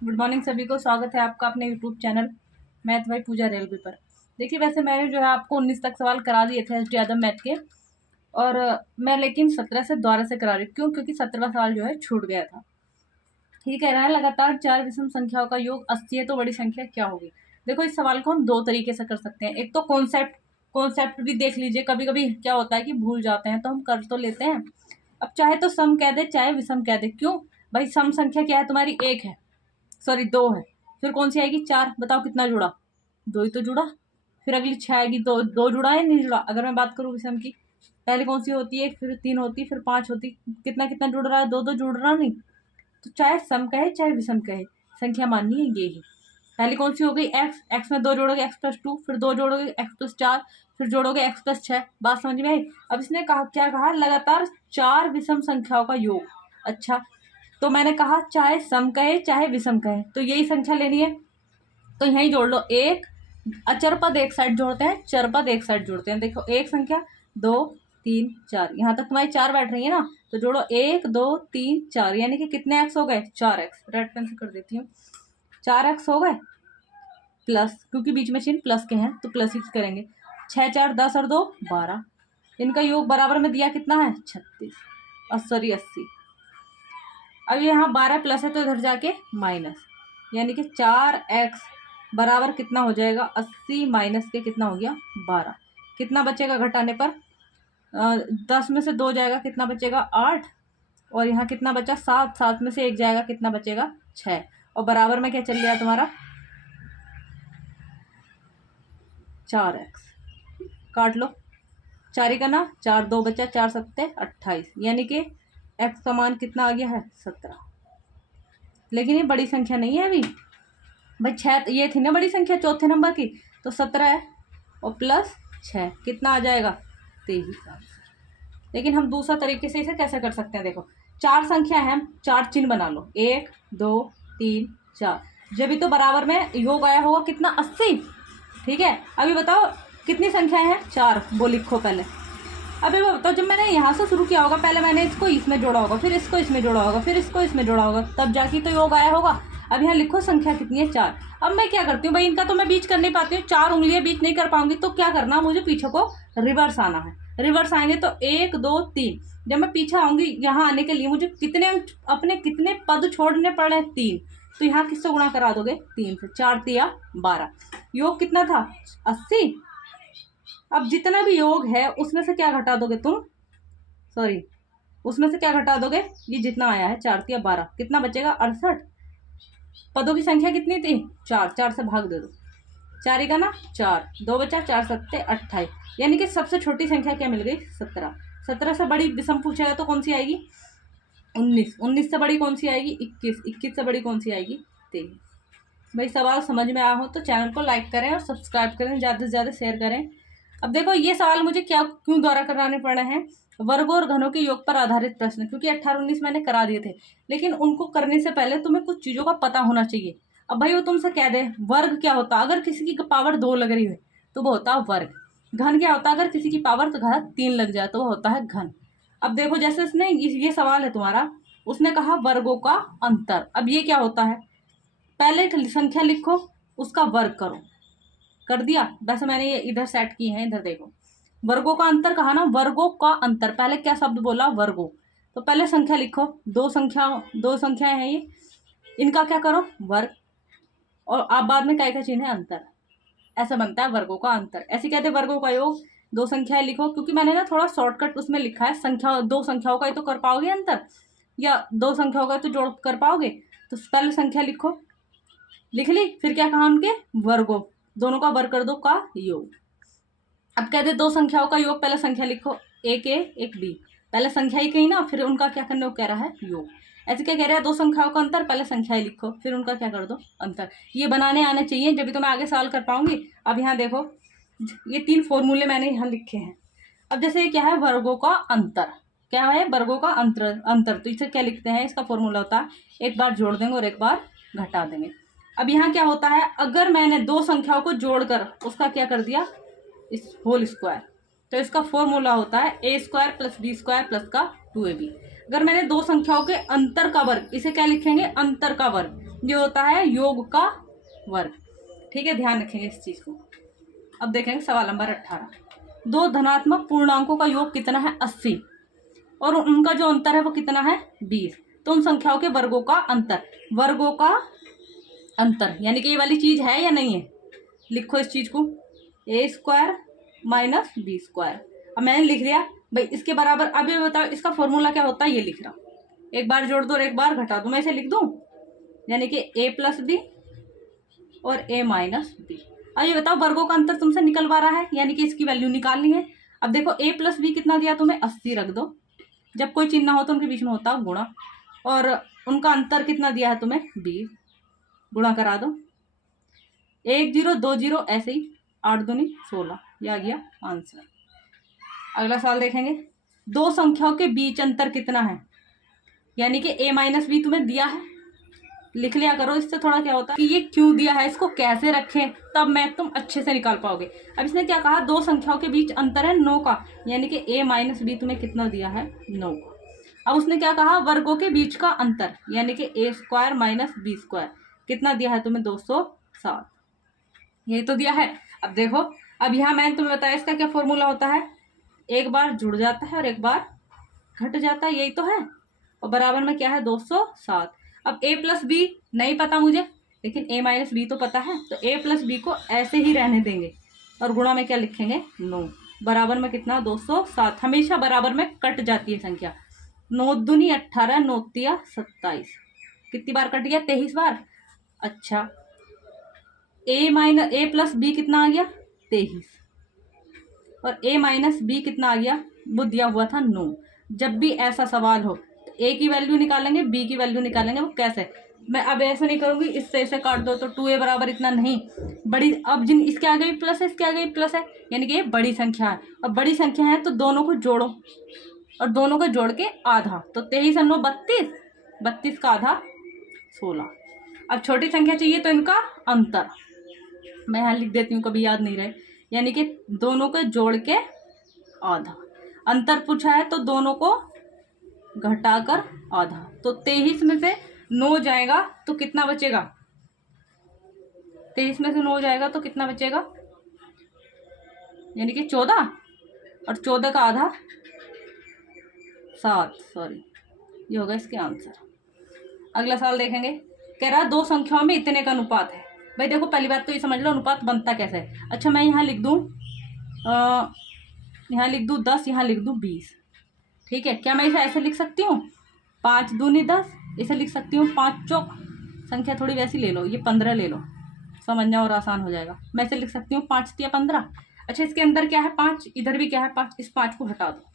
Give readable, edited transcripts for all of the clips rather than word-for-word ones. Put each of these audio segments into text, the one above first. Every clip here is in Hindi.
गुड मॉर्निंग सभी को। स्वागत है आपका अपने YouTube channel math by Pooja रेलवे पर। देखिए, वैसे मैंने जो है आपको 19 तक सवाल करा दिए थे एस डी यादव मैथ के, और मैं लेकिन 17 से दोबारा से करा रही हूँ। क्यों? क्योंकि 17वां सवाल जो है छूट गया था। ये कह रहा है लगातार 4 विषम संख्याओं का योग 80 है तो बड़ी संख्या क्या होगी। देखो, इस सवाल को हम दो तरीके से कर सकते हैं। एक तो कॉन्सेप्ट भी देख लीजिए। कभी कभी क्या होता है कि भूल जाते हैं, तो हम कर तो लेते हैं। अब चाहे तो सम कह दे चाहे विषम कह दे। क्यों भाई? सम संख्या क्या है तुम्हारी? एक है, सॉरी दो है। फिर कौन सी आएगी? चार। बताओ कितना जुड़ा? दो ही तो जुड़ा। फिर अगली छह आएगी, दो दो जुड़ा है नहीं जुड़ा? अगर मैं बात करूँ विषम की, पहले कौन सी होती है, फिर तीन होती, फिर पांच होती। कितना कितना जुड़ रहा है? दो दो जुड़ रहा नहीं। तो चाहे सम कहे चाहे विषम कहे, संख्या माननी है ये ही। पहली कौन सी हो गई? एक्स। एक्स में दो जोड़ोगे एक्स प्लस टू, फिर दो जोड़ोगे एक्स प्लस चार, फिर जोड़ोगे एक्स प्लस छह। बात समझ में आई? अब इसने कहा, क्या कहा? लगातार 4 विषम संख्याओं का योग। अच्छा, तो मैंने कहा चाहे सम कहे चाहे विषम कहे, तो यही संख्या लेनी है। तो यही जोड़ लो। एक अचर पद एक साइड जोड़ते हैं, चर पद एक साइड जोड़ते हैं। देखो, एक संख्या, दो, तीन, चार, यहाँ तक तुम्हारी चार बैठ रही है ना, तो जोड़ो। एक, दो, तीन, चार, यानी कि कितने एक्स हो गए? 4x। रेड पेन से कर देती हूँ। 4x हो गए प्लस, क्योंकि बीच में चिन्ह प्लस के हैं तो प्लस ही करेंगे। 6 4 10 और 2 12। इनका योग बराबर में दिया कितना है? 36 और सॉरी 80। अब यहाँ 12 प्लस है तो इधर जाके माइनस, यानी कि 4x बराबर कितना हो जाएगा? 80 माइनस के कितना हो गया? 12। कितना बचेगा घटाने पर? 10 में से 2 जाएगा, कितना बचेगा? 8। और यहाँ कितना बचा? 7। 7 में से 1 जाएगा, कितना बचेगा? 6। और बराबर में क्या चल रहा है तुम्हारा? 4x। काट लो, 4 ही करना, 4 2 बचा, 4 7 28, यानी कि x का मान कितना आ गया है? 17। लेकिन ये बड़ी संख्या नहीं है अभी भाई। 6 ये थी ना बड़ी संख्या चौथे नंबर की, तो 17 है और प्लस 6 कितना आ जाएगा? 23। लेकिन हम दूसरा तरीके से इसे कैसे कर सकते हैं? देखो, 4 संख्या है, 4 चिन्ह बना लो। 1 2 3 4, जब भी तो बराबर में योग आया होगा कितना? 80। ठीक है, अभी बताओ कितनी संख्याएं हैं? 4। वो लिखो पहले। अबे वो बताओ, जब मैंने यहाँ से शुरू किया होगा, पहले मैंने इसको इसमें जोड़ा होगा, फिर इसको इसमें जोड़ा होगा, फिर इसको इसमें जोड़ा होगा, तब जाके तो योग आया होगा। अब यहाँ लिखो संख्या कितनी है? 4। अब मैं क्या करती हूँ भाई, इनका तो मैं बीच कर नहीं पाती हूँ, 4 उंगलियां बीच नहीं कर पाऊंगी, तो क्या करना? मुझे पीछे को रिवर्स आना है। रिवर्स आएंगे तो 1 2 3। जब मैं पीछे आऊंगी, यहाँ आने के लिए मुझे कितने अपने कितने पद छोड़ने पड़े? 3। तो यहाँ किससे गुणा करा दोगे? 3 से। 4 तिया 12। योग कितना था? 80। अब जितना भी योग है उसमें से क्या घटा दोगे तुम? सॉरी, उसमें से क्या घटा दोगे? ये जितना आया है 4 तिया 12, कितना बचेगा? 68। पदों की संख्या कितनी थी? 4। 4 से भाग दे दो, 4 ही का ना 4, 2 बचा, 4 7 28, यानी कि सबसे छोटी संख्या क्या मिल गई? 17। 17 से बड़ी विषम पूछेगा तो कौन सी आएगी? 19। 19 से बड़ी कौन सी आएगी? 21। 21 से बड़ी कौन सी आएगी? 23। भाई, सवाल समझ में आया हो तो चैनल को लाइक करें और सब्सक्राइब करें, ज़्यादा से ज़्यादा शेयर करें। अब देखो, ये सवाल मुझे क्यों द्वारा कराने पड़े हैं? वर्गों और घनों के योग पर आधारित प्रश्न, क्योंकि 18 19 मैंने करा दिए थे, लेकिन उनको करने से पहले तुम्हें कुछ चीज़ों का पता होना चाहिए। अब भाई, वो तुमसे कह दे वर्ग क्या होता, अगर किसी की पावर 2 लग रही है तो वो होता है वर्ग। घन क्या होता है? अगर किसी की पावर तो घात 3 लग जाए तो वो होता है घन। अब देखो, जैसे इसने ये सवाल है तुम्हारा, उसने कहा वर्गों का अंतर। अब ये क्या होता है? पहले एक संख्या लिखो, उसका वर्ग करो। कर दिया? वैसे मैंने ये इधर सेट की है, इधर देखो। वर्गों का अंतर कहा ना, वर्गों का अंतर। पहले क्या शब्द बोला? वर्गों। तो पहले संख्या लिखो, दो संख्याएं हैं ये, इनका क्या करो? वर्ग। और आप बाद में क्या क्या चिन्ह है? अंतर। ऐसा बनता है वर्गों का अंतर। ऐसे कहते हैं वर्गों का योग। दो संख्याएं लिखो, क्योंकि मैंने ना थोड़ा शॉर्टकट उसमें लिखा है। संख्या, दो संख्याओं का ही तो कर पाओगे अंतर, या दो संख्याओं का तो जोड़ कर पाओगे। तो पहले संख्या लिखो, लिख ली, फिर क्या कहा? उनके वर्गों, दोनों का वर्ग कर दो का योग। अब कहते दो संख्याओं का योग, पहले संख्या लिखो, एक ए एक बी। पहले संख्या ही कही ना, फिर उनका क्या करना? वो कह रहा है योग। ऐसे क्या कह रहा है? दो संख्याओं का अंतर, पहले संख्या ही लिखो, फिर उनका क्या कर दो? अंतर। ये बनाने आने चाहिए, जब भी तो मैं आगे सवाल कर पाऊंगी। अब यहाँ देखो, ये 3 फॉर्मूले मैंने यहाँ लिखे हैं। अब जैसे ये क्या है? वर्गों का अंतर। क्या है? वर्गों का अंतर। तो इसे क्या लिखते हैं? इसका फॉर्मूला होता है, एक बार जोड़ देंगे और एक बार घटा देंगे। अब यहाँ क्या होता है? अगर मैंने दो संख्याओं को जोड़कर उसका क्या कर दिया? इस होल स्क्वायर, तो इसका फॉर्मूला होता है a square plus b square plus का 2ab। अगर मैंने दो संख्याओं के अंतर का वर्ग, इसे क्या लिखेंगे? अंतर का वर्ग। ये होता है योग का वर्ग। ठीक है, ध्यान रखेंगे इस चीज को। अब देखेंगे सवाल नंबर 18। दो धनात्मक पूर्णांकों का योग कितना है? 80, और उनका जो अंतर है वो कितना है? 20। तो उन संख्याओं के वर्गों का अंतर, वर्गों का अंतर यानी कि ये वाली चीज है या नहीं है? लिखो इस चीज को, a² माइनस b²। अब मैंने लिख दिया भाई इसके बराबर। अब ये बताओ इसका फॉर्मूला क्या होता है? ये लिख रहा हूं, एक बार जोड़ दो और एक बार घटा दो। मैं इसे लिख दूं, यानी कि a+b और a-b। अब ये बताओ वर्गों का अंतर तुमसे निकलवा रहा है, यानी कि इसकी वैल्यू निकालनी है। अब देखो a+b कितना दिया तुम्हें? 80 रख दो। जब कोई चिन्ह हो तो उनके बीच में होता है गुणा, और उनका अंतर कितना दिया है तुम्हें? 20। गुणा करा दो, 1 0 2 0 ऐसे ही, 8 दूनी 16, ये आ गया आंसर। अगला सवाल देखेंगे, दो संख्याओं के बीच अंतर कितना है? यानी कि a-b तुम्हें दिया है, लिख लिया करो। इससे थोड़ा क्या होता है कि ये क्यों दिया है, इसको कैसे रखें, तब मैथ तुम अच्छे से निकाल पाओगे। अब इसने क्या कहा? दो संख्याओं के बीच अंतर है 9 का, यानी कि a-b तुम्हें कितना दिया है? 9 का। अब उसने क्या कहा? वर्गों के बीच का अंतर, यानी कि a² माइनस b² कितना दिया है तुम्हें? 207। यही तो दिया है। अब देखो, अब यहाँ मैंने तुम्हें बताया इसका क्या फॉर्मूला होता है? एक बार जुड़ जाता है और एक बार घट जाता है, यही तो है। और बराबर में क्या है? 207। अब a+b नहीं पता मुझे, लेकिन a-b तो पता है, तो a+b को ऐसे ही रहने देंगे और गुणा में क्या लिखेंगे? 9। बराबर में कितना? 207। हमेशा बराबर में कट जाती है संख्या। 9 दूनी 18, 9 तिया 27। कितनी बार कट गया? 23 बार। अच्छा, a+b कितना आ गया? 23, और a-b कितना आ गया? वो दिया हुआ था 9। जब भी ऐसा सवाल हो तो a की वैल्यू निकालेंगे, b की वैल्यू निकालेंगे। वो कैसे? मैं अब ऐसे नहीं करूंगी इससे ऐसे काट दो तो 2a बराबर इतना नहीं, बड़ी। अब जिन इसके आगे भी प्लस है, इसके आगे भी प्लस है, यानी कि ये बड़ी संख्या है। और बड़ी संख्या है तो दोनों को जोड़ो, और दोनों को जोड़ के आधा, तो 23 और 9 32, 32 का आधा 16। अब छोटी संख्या चाहिए तो इनका अंतर मैं यहाँ लिख देती हूँ, कभी याद नहीं रहे, यानी कि दोनों को जोड़ के आधा। अंतर पूछा है तो दोनों को घटाकर आधा, तो 23 में से 9 जाएगा तो कितना बचेगा? 23 में से 9 जाएगा तो कितना बचेगा? यानी कि 14, और 14 का आधा 7, सॉरी, ये होगा इसके आंसर। अगला सवाल देखेंगे, कह रहा है दो संख्याओं में इतने का अनुपात है। भाई देखो, पहली बात तो ये समझ लो अनुपात बनता कैसे है। अच्छा, मैं यहाँ लिख दूँ, यहाँ लिख दूँ 10, यहाँ लिख दूँ 20। ठीक है, क्या मैं इसे ऐसे लिख सकती हूँ? 5 दूनी 10, इसे लिख सकती हूँ 5 चौक, संख्या थोड़ी वैसी ले लो, ये 15 ले लो, समझना और आसान हो जाएगा। मैं इसे लिख सकती हूँ 5 तिया 15। अच्छा, इसके अंदर क्या है? 5, इधर भी क्या है? 5। इस 5 को हटा दो।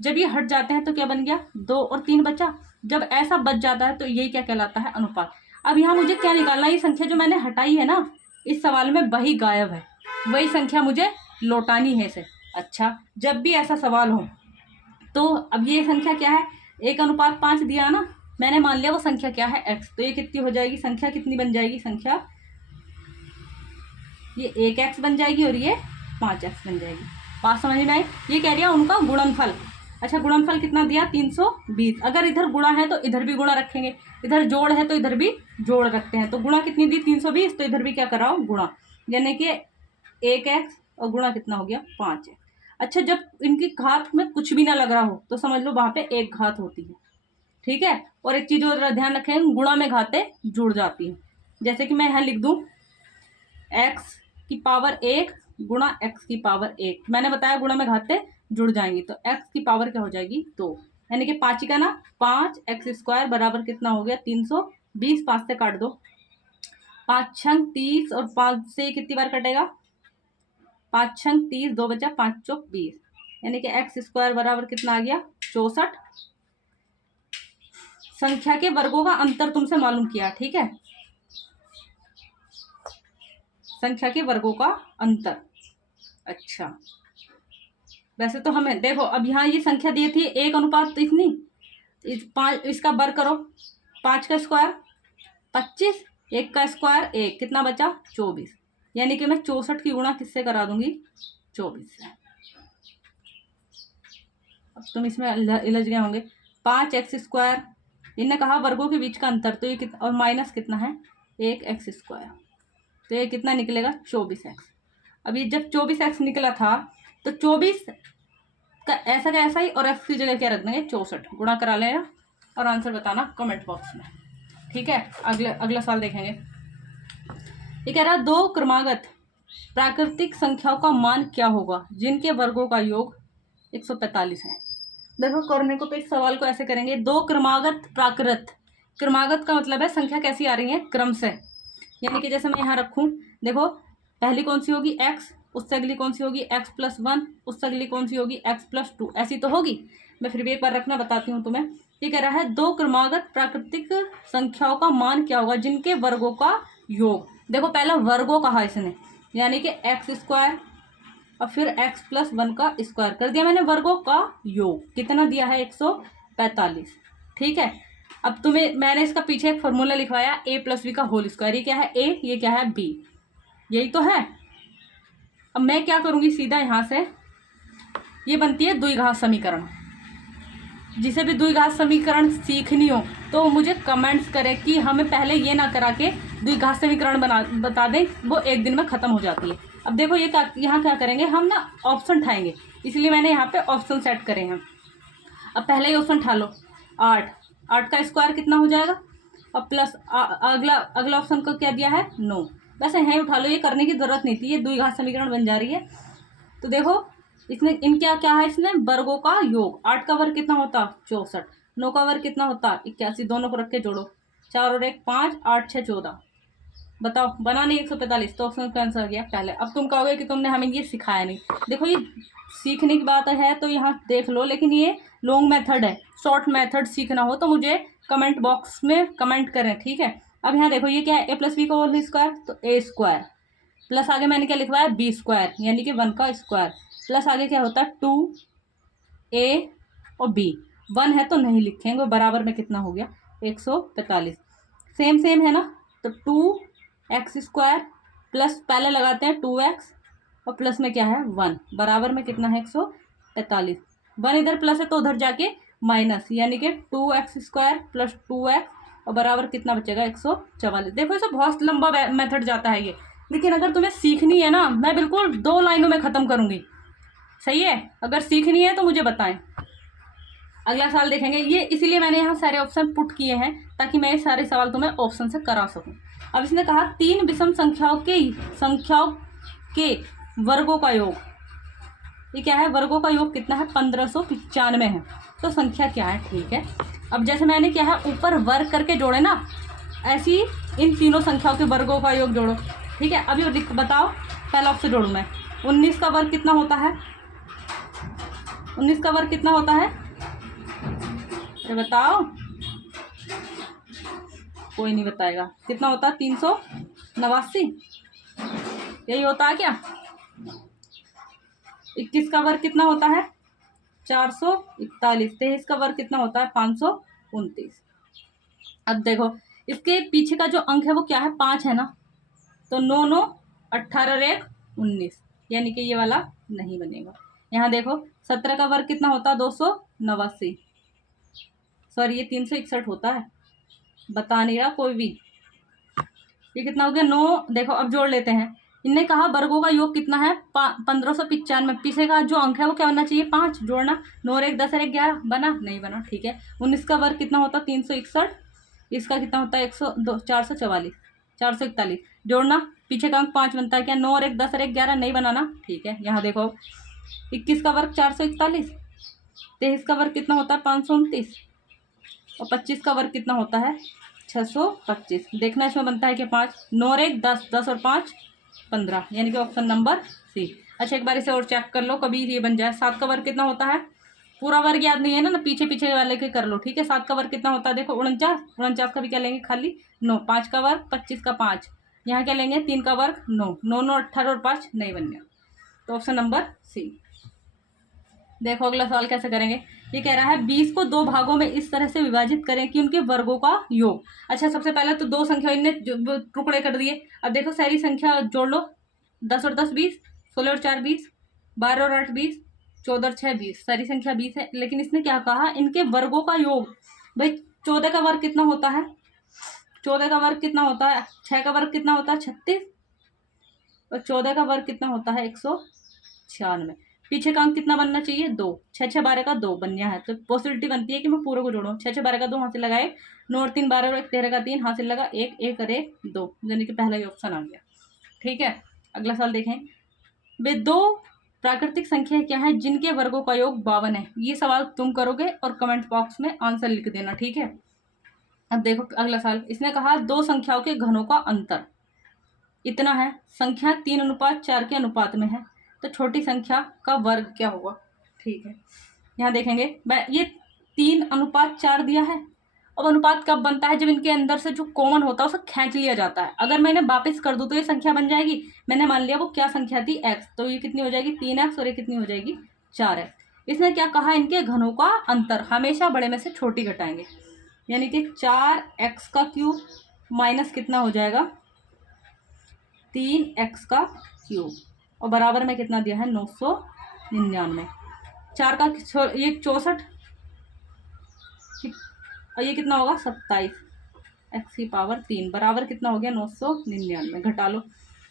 जब ये हट जाते हैं तो क्या बन गया? 2 और 3 बचा। जब ऐसा बच जाता है तो यही क्या कहलाता है? अनुपात। अब यहाँ मुझे क्या निकालना है? ये संख्या जो मैंने हटाई है ना, इस सवाल में वही गायब है, वही संख्या मुझे लौटानी है इसे। अच्छा, जब भी ऐसा सवाल हो तो अब ये संख्या क्या है? 1:5 दिया ना, मैंने मान लिया वो संख्या क्या है? x। तो ये कितनी हो जाएगी? संख्या कितनी बन जाएगी? संख्या ये 1x बन जाएगी और ये 5x बन जाएगी। बात समझ में आई? ये कह रही है उनका गुणनफल। अच्छा, गुणनफल कितना दिया? 320। अगर इधर गुणा है तो इधर भी गुणा रखेंगे, इधर जोड़ है तो इधर भी जोड़ रखते हैं। तो गुणा कितनी दी? 320, तो इधर भी क्या कराओ? गुणा, यानी कि 1x और गुणा कितना हो गया? 5x। अच्छा, जब इनकी घात में कुछ भी ना लग रहा हो तो समझ लो वहां पे एक घात होती है। ठीक है, और एक चीज और ध्यान रखें, गुणा में घातें जुड़ जाती हैं। जैसे कि मैं यहाँ लिख दूं x की पावर 1 गुणा x की पावर 1। मैंने बताया गुणा में घातें जुड़ जाएंगी, तो x की पावर क्या हो जाएगी? 2, यानी कि 5 का ना 5x² बराबर कितना हो गया? 320। 5 से काट दो, 5 छंग 30, और 5 से कितनी बार कटेगा? 5 छंग 30, 2 बचा, 5 चौक 20, यानी कि x² बराबर कितना आ गया? 64। संख्या के वर्गों का अंतर तुमसे मालूम किया। ठीक है, संख्या के वर्गों का अंतर। अच्छा, वैसे तो हमें देखो, अब यहाँ ये संख्या दी थी 1:5 इतनी, 5 इसका वर्ग करो, 5 का स्क्वायर 25, 1 का स्क्वायर 1, कितना बचा? 24, यानी कि मैं 64 की गुणा किससे करा दूंगी? 24 से। अब तुम इसमें इलझ गए होंगे। 5x² इनने कहा वर्गों के बीच का अंतर, तो ये कितना, और माइनस कितना है 1x², तो ये कितना निकलेगा 24x। अब ये जब 24x निकला था तो 24 का ऐसा ही, और x की जगह क्या रख देंगे 64, गुणा करा लेना और आंसर बताना कमेंट बॉक्स में। ठीक है, अगला सवाल देखेंगे। ये कह रहा है 2 क्रमागत प्राकृतिक संख्याओं का मान क्या होगा जिनके वर्गों का योग 145 है। देखो करने को, तो इस सवाल को ऐसे करेंगे, 2 क्रमागत प्राकृत, क्रमागत का मतलब है संख्या कैसी आ रही है क्रम से, यानी कि जैसे मैं यहाँ रखूं, देखो पहली कौन सी होगी x, उससे अगली कौन सी होगी x+1, उससे अगली कौन सी होगी x+2, ऐसी तो होगी। मैं फिर भी एक बार रखना बताती हूँ तुम्हें। ये कह रहा है 2 क्रमागत प्राकृतिक संख्याओं का मान क्या होगा जिनके वर्गों का योग। देखो पहला वर्गों कहा इसने, यानी कि x² और फिर x+1 का स्क्वायर कर दिया मैंने, वर्गों का योग कितना दिया है 145। ठीक है, अब तुम्हें मैंने इसका पीछे एक फॉर्मूला लिखवाया a+b का होल स्क्वायर। ये क्या है a, ये क्या है b, यही तो है। अब मैं क्या करूंगी, सीधा यहां से ये बनती है द्विघात समीकरण। जिसे भी द्विघात समीकरण सीखनी हो तो मुझे कमेंट्स करें कि हमें पहले ये ना करा के द्विघात समीकरण बता दें, वो एक दिन में खत्म हो जाती है। अब देखो ये क्या, यहाँ क्या करेंगे हम ना ऑप्शन उठाएंगे, इसलिए मैंने यहाँ पे ऑप्शन सेट करे हैं। अब पहले ही ऑप्शन उठा लो, 8 का स्क्वायर कितना हो जाएगा, और प्लस अगला ऑप्शन को क्या दिया है 9। वैसे यहीं उठा लो, ये करने की जरूरत नहीं थी, ये द्विघात समीकरण बन जा रही है। तो देखो इसने इनका क्या है, इसने वर्गों का योग, 8 का वर्ग कितना होता 64, 9 का वर्ग कितना होता 81, दोनों को रख के जोड़ो, 4 और 1 5, 8 6 14, बताओ बना नहीं 145, तो ऑप्शन का आंसर आ गया पहले। अब तुम कहोगे कि तुमने हमें ये सिखाया नहीं। देखो ये सीखने की बात है तो यहाँ देख लो, लेकिन ये लॉन्ग मेथड है, शॉर्ट मेथड सीखना हो तो मुझे कमेंट बॉक्स में कमेंट करें। ठीक है, अब यहाँ देखो ये क्या है a+b का होल स्क्वायर, तो a² प्लस आगे मैंने क्या लिखवाया b² यानी कि 1 का स्क्वायर, प्लस आगे क्या होता है 2a और b, 1 है तो नहीं लिखेंगे, बराबर में कितना हो गया 145। सेम है ना, तो 2x² प्लस पहले लगाते हैं 2x और प्लस में क्या है 1, बराबर में कितना है 145। 1 इधर प्लस है तो उधर जाके माइनस, यानी कि 2x² प्लस 2x और बराबर कितना बचेगा 144। देखो इसे बहुत लंबा मेथड जाता है ये, लेकिन अगर तुम्हें सीखनी है ना, मैं बिल्कुल 2 लाइनों में ख़त्म करूँगी। सही है, अगर सीखनी है तो मुझे बताएं। अगला सवाल देखेंगे, ये इसीलिए मैंने यहाँ सारे ऑप्शन पुट किए हैं ताकि मैं ये सारे सवाल तुम्हें ऑप्शन से करा सकूं। अब इसने कहा 3 विषम संख्याओं के वर्गों का योग, ये क्या है वर्गों का योग कितना है 1595 है, तो संख्या क्या है। ठीक है, अब जैसे मैंने क्या है ऊपर वर्ग करके जोड़े ना, ऐसी इन तीनों संख्याओं के वर्गों का योग जोड़ो। ठीक है, अभी बताओ पहला ऑप्शन जोड़ू मैं, 19 का वर्ग कितना होता है, 19 का वर्ग कितना होता है, ये बताओ, कोई नहीं बताएगा, कितना होता है 389, यही होता है क्या। 21 का वर्ग कितना होता है 441, 23 का वर्ग कितना होता है 529। अब देखो इसके पीछे का जो अंक है वो क्या है 5 है ना, तो 9 9 18 और 1 19, यानी कि ये वाला नहीं बनेगा। यहाँ देखो 17 का वर्ग कितना होता है 289, सॉरी ये 361 होता है, बता नहीं रहा कोई भी। ये कितना हो गया 9, देखो अब जोड़ लेते हैं। इनने कहा वर्गों का योग कितना है 1595, पीछे का जो अंक है वो क्या होना चाहिए 5, जोड़ना 9 और 1 10 और 1 11, बना नहीं बना। ठीक है, 19 का वर्ग कितना होता 361, इसका कितना होता है 441, जोड़ना पीछे का अंक 5 बनता है क्या, 9 और 1 10 और 1 11, नहीं बनाना। ठीक है, यहाँ देखो 21 का वर्ग 441, 23 का वर्ग कितना होता है 529 और 25 का वर्ग कितना होता है 625। देखना इसमें बनता है कि 5, 9 और 1 10, 10 और 5 15, यानी कि ऑप्शन नंबर सी। अच्छा एक बार इसे और चेक कर लो कभी ये बन जाए। 7 का वर्ग कितना होता है, पूरा वर्ग याद नहीं है ना, पीछे पीछे वाले के कर लो। ठीक है, 7 का वर्ग कितना होता है देखो 49 का भी क्या लेंगे खाली 9, 5 का वर्ग 25 का 5, यहाँ क्या लेंगे 3 का वर्ग 9, 9 9 18 और 5 नहीं बन गया, तो ऑप्शन नंबर सी। देखो अगला सवाल कैसे करेंगे। ये कह रहा है 20 को 2 भागों में इस तरह से विभाजित करें कि उनके वर्गों का योग। अच्छा सबसे पहले तो 2 संख्या इनने टुकड़े कर दिए। अब देखो सारी संख्या जोड़ लो, 10 और 10 20, 16 और 4 20, 12 और 8 20, 14 और 6 20, सारी संख्या 20 है। लेकिन इसने क्या कहा इनके वर्गों का योग, भाई 14 का वर्ग कितना होता है? 14 का वर्ग कितना होता है? 6 का वर्ग कितना होता है? 36। और 14 का वर्ग कितना होता है? 196। पीछे का अंक कितना बनना चाहिए? 2। 6 6 12 का 2 बन गया है, तो पॉसिबिलिटी बनती है कि मैं पूरे को जोड़ूं। 6 6 12 का 2 हासिल लगाए, 9 और 3 12 और 1 13 का 3 हासिल लगा, 1 1 और 1 2, यानी कि पहला ही ऑप्शन आ गया। ठीक है, अगला सवाल देखें। वे दो प्राकृतिक संख्या क्या है जिनके वर्गों का योग 52 है? ये सवाल तुम करोगे और कमेंट बॉक्स में आंसर लिख देना। ठीक है, अब देखो अगला सवाल। इसने कहा दो संख्याओं के घनों का अंतर इतना है, संख्या 3:4 के अनुपात में है, तो छोटी संख्या का वर्ग क्या होगा? ठीक है, यहाँ देखेंगे ये 3:4 दिया है। अब अनुपात कब बनता है? जब इनके अंदर से जो कॉमन होता है उसे खींच लिया जाता है। अगर मैंने वापस कर दूं तो ये संख्या बन जाएगी। मैंने मान लिया वो क्या संख्या थी? x, तो ये कितनी हो जाएगी? 3x, और ये कितनी हो जाएगी? 4x। इसने क्या कहा? इनके घनों का अंतर हमेशा बड़े में से छोटी घटाएंगे, यानी कि 4x का क्यूब माइनस कितना हो जाएगा? 3x का क्यूब, और बराबर में कितना दिया है? 999। 4 का ये 64, और ये कितना होगा? 27 x की पावर 3 बराबर कितना हो गया? 999। घटा लो,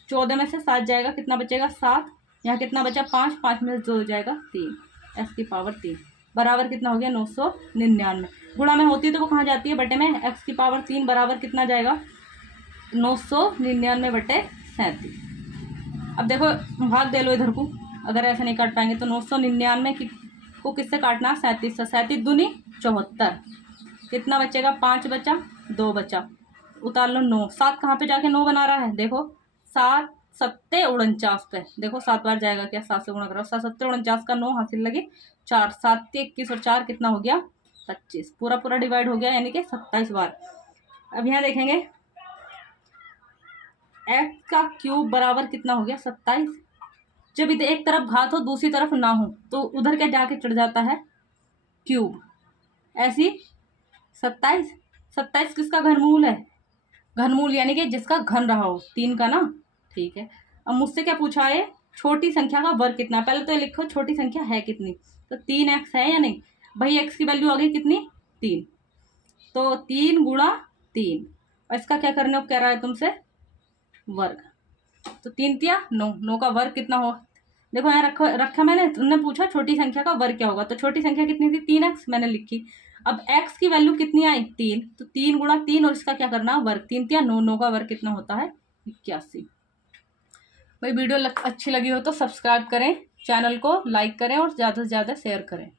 14 में से 7 जाएगा, कितना बचेगा? 7। यहाँ कितना बचा? 5, 5 में से 2 हो जाएगा 3, x की पावर 3 बराबर कितना हो गया? 999। गुणा में होती है तो वो कहाँ जाती है? बटे में। x की पावर 3 बराबर कितना जाएगा? 999 बटे 37। अब देखो भाग दे लो इधर को, अगर ऐसे नहीं काट पाएंगे तो 999 को किससे काटना? 37 से। 37 दूनी 74, कितना बचेगा? 5 बचा, 2 बचा, उतार लो 9। 7 कहाँ पे जाके 9 बना रहा है? देखो 7 7 49 पे, देखो 7 बार जाएगा क्या? 7 से गुणा करो, 7 7 49 का 9 हासिल लगे 4, 7 21 और 4 कितना हो गया? 25। पूरा पूरा डिवाइड हो गया, यानी कि 27 बार। अब यहाँ देखेंगे x का क्यूब बराबर कितना हो गया? 27। जब इधर एक तरफ घात हो दूसरी तरफ ना हो तो उधर क्या जाके चढ़ जाता है? क्यूब। ऐसी 27 27 किसका घनमूल है? घनमूल यानी कि जिसका घन रहा हो, 3 का ना। ठीक है, अब मुझसे क्या पूछा है? छोटी संख्या का वर्ग कितना? पहले तो ये लिखो छोटी संख्या है कितनी, तो 3x है या नहीं? भाई x की वैल्यू आ गई कितनी? 3, तो 3 गुणा 3, और इसका क्या करने को कह रहा है तुमसे? वर्ग। तो 3 तिया 9, 9 का वर्ग कितना हो? देखो यहाँ रखा मैंने, तुमने पूछा छोटी संख्या का वर्ग क्या होगा, तो छोटी संख्या कितनी थी? 3x मैंने लिखी। अब x की वैल्यू कितनी आई? 3, तो 3 गुणा 3, और इसका क्या करना? वर्ग। 3 तिया 9, 9 का वर्ग कितना होता है? 81। भाई वीडियो अच्छी लगी हो तो सब्सक्राइब करें, चैनल को लाइक करें और ज़्यादा से ज़्यादा शेयर करें।